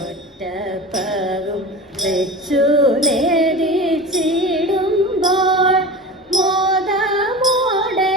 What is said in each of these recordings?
ഒറ്റപ്പകും വെച്ചു നേടിച്ചിടുമ്പോൾ മോദമോടെ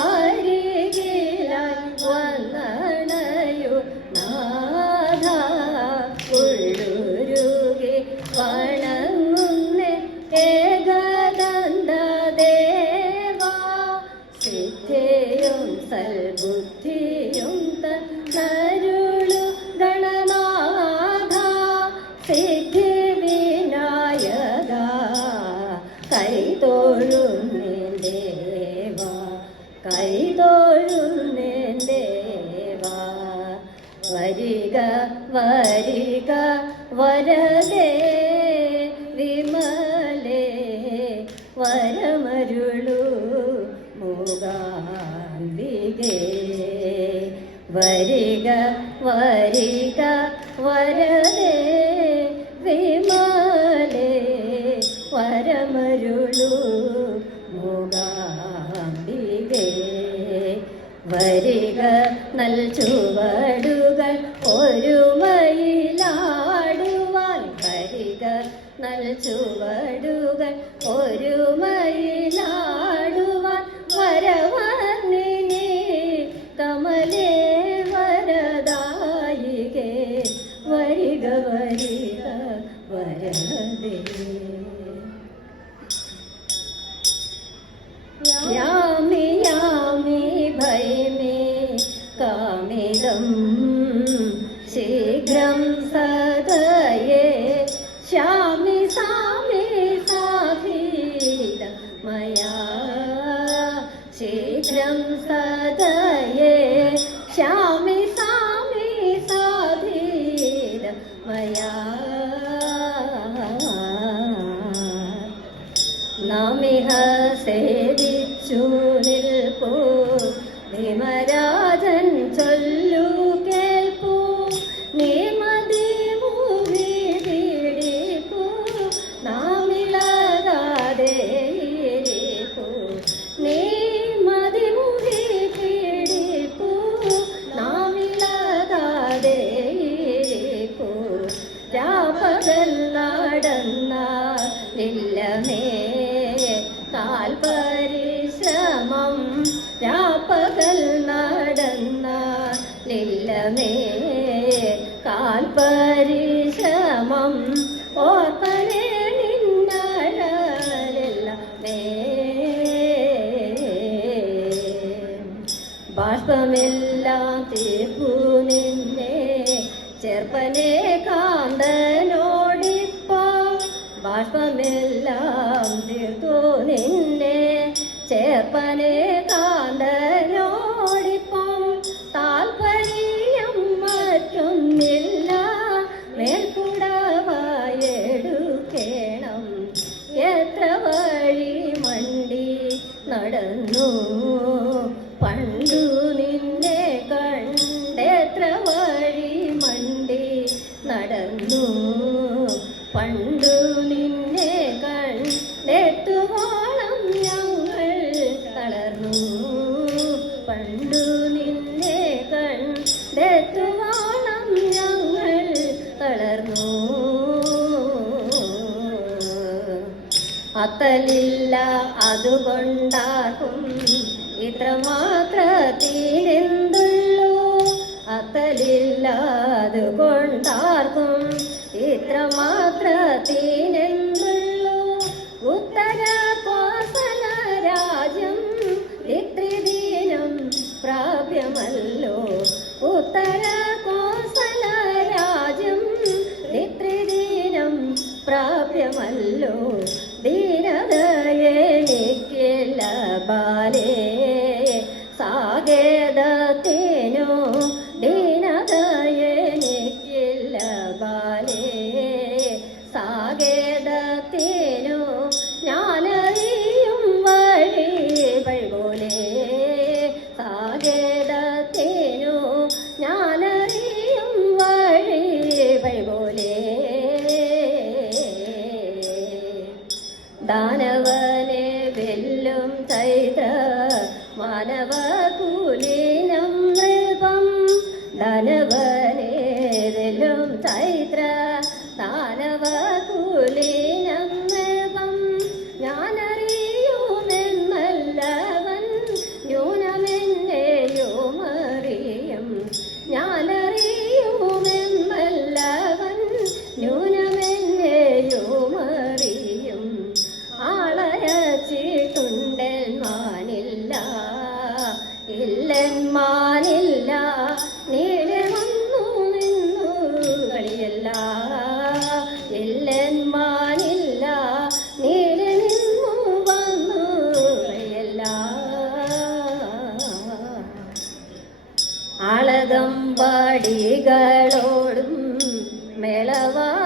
അരികിലായി വന്നണയു നാഥ. ഉള്ളുരുകി വണങ്ങുന്ന ഏകദന്തദേവാ സിദ്ധയും സൽബുദ്ധ വരിക വരിക വരതേ വിമലേ വരമരുളു മൂകാംബികേ. വരിക വരിക വരതേ വിമലേ വരമരുളു മൂകാംബികേ. വരിക നൽചുവടു ശീഘ്രം ശീഘ്രം സദയേ. ശ്യാമി സാമി സാധീത മയാ ശീഘ്രം സദയേ. ശ്യാമി സാമി സാധീത മയാ നാമിഹ സേവിച്ചു. നില്ലമേ കാൽപരിശ്രമം ഓർപ്പണേ ബാഷ്പമെല്ലാം തീർപ്പു നിന്നെ. ചെറുപ്പനെ കാന്തനോടിപ്പ. ബാഷ്പമെല്ലാം തീർത്തു നിന്നെ. ചെറുപ്പനെ കാ 路。അത്തലില്ല അതുകൊണ്ടാകും ഇത്രമാത്ര തീരെന്തുള്ളൂ അത്തലില്ല അതുകൊണ്ടാകും ഇത്രമാത്ര തീ bale അളകമ്പടികളോടും മേളവാദ്യ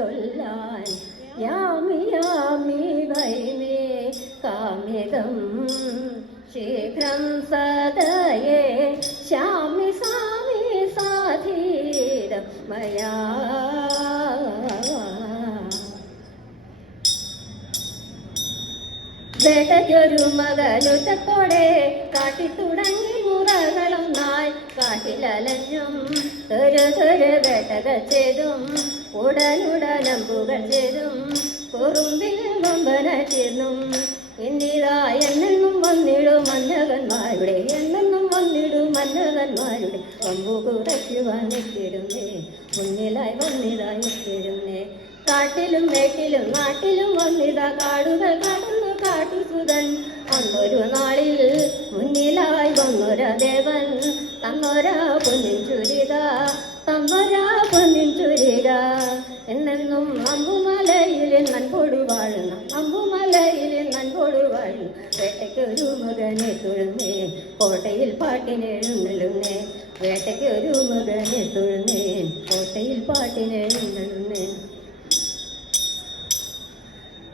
ചൊല്ലാൻ. ശീഘ്രം സദയേ ശ്യാമി സാമി സാധീരം മയാ. വേട്ടയ്ക്കൊരു മകലുറ്റത്തോടെ കാട്ടിത്തുടങ്ങി മുറകളും നായ്. കാട്ടിലലഞ്ഞും ഒരു ഒരു വേട്ടകൾ ചെയ്തും ഉടനുടനമ്പുകൾ ചേരും. കുറുമ്പിൽ കൊമ്പന ചേർന്നും. ഇന്നിതാ എന്നെന്നും വന്നിടും മന്നകന്മാരുടെ എന്നെന്നും വന്നിടും മന്നകന്മാരുടെ കൊമ്പു കുറയ്ക്കുവാൻ എത്തിടുന്നേ മുന്നിലായി വന്നിതായി എത്തിടുന്നേ കാട്ടിലും മേട്ടിലും നാട്ടിലും വന്നിതാ. കാടുകൾ കടന്നു കാട്ടുസുതൻ അന്നൊരു നാളിൽ മുന്നിലായി വന്നൊര ദേവൻ. തന്നൊരാ പൊന്നിൻ ചുരിക തന്നൊരാ പൊന്നിൻ ചുരിക എന്നെന്നും അമ്പുമലയിൽ നൻപോടു വാഴുന്ന അമ്പുമലയിൽ നൻപോടു വാഴുന്ന വേട്ടയ്ക്ക് ഒരു മകനെ തുഴുന്നേ കോട്ടയിൽ പാട്ടിനെഴുന്നള്ളുന്നേ വേട്ടയ്ക്ക് ഒരു മകനെ തുഴുന്നേ കോട്ടയിൽ പാട്ടിനെഴുന്നള്ളുന്നേ.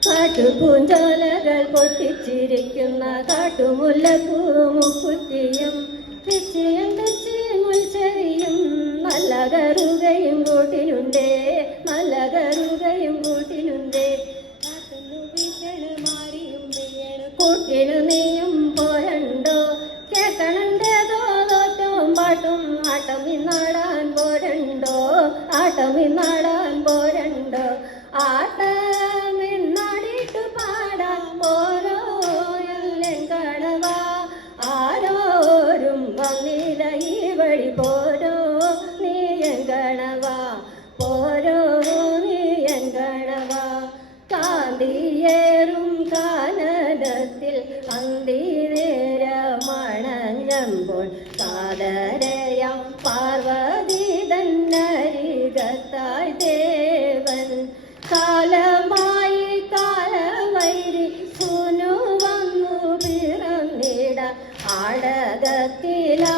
കാട്ടുപൂഞ്ചോലകൾ പൊട്ടിച്ചിരിക്കുന്ന കാട്ടുമുല്ലപ്പൂമുക്കുറ്റിയും തെച്ചിയും തെച്ചിയും ഉൾച്ചെറിയും നല്ല കറുകയും കൂട്ടിലുണ്ടേ നല്ല കറുകയും പെയ്യണ് കൂട്ടിനു നീയും പോരണ്ടോ കേക്കണണ്ടേതോ തോറ്റവും പാട്ടും ആട്ടമി നാടാൻ പോരണ്ടോ? ആട്ടമി നാടാൻ പോരണ്ടോ? ആട്ടമിന്നാടിട്ടു പാടാൻ പോരോ എല്ലാം കടവാ. ആരോരും വന്നില്ല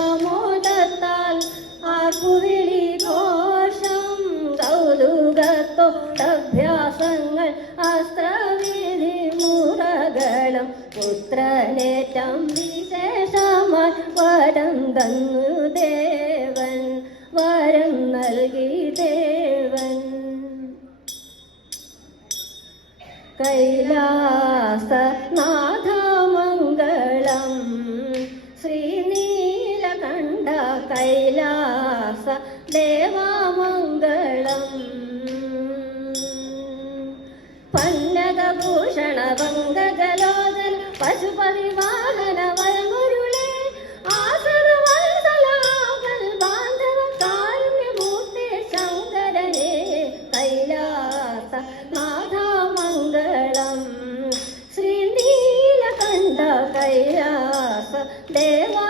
ആടകത്തിലാമോദത്താൽ ആർക്കുവിളി ഘോഷം കൗതുകത്തോട്ടഭ്യാസങ്ങൾ അസ്ത്രവിധി മുറകളും പുത്രനേറ്റം വിശേഷമായി വരം തന്നു ദേവൻ വരം നൽകി ദേവൻ. കൈലാസനാഥമംഗളം പന്നകഭൂഷണ ഭംഗലോദന പശുപതി വാഹന വൽമുരുളേ ആസന വത്സലാപൽ ബാന്ധവ കാരുണ്യമൂർത്തി കൈലാസ നാഥമംഗളം ശ്രീനീലകണ്ഠ ദേവ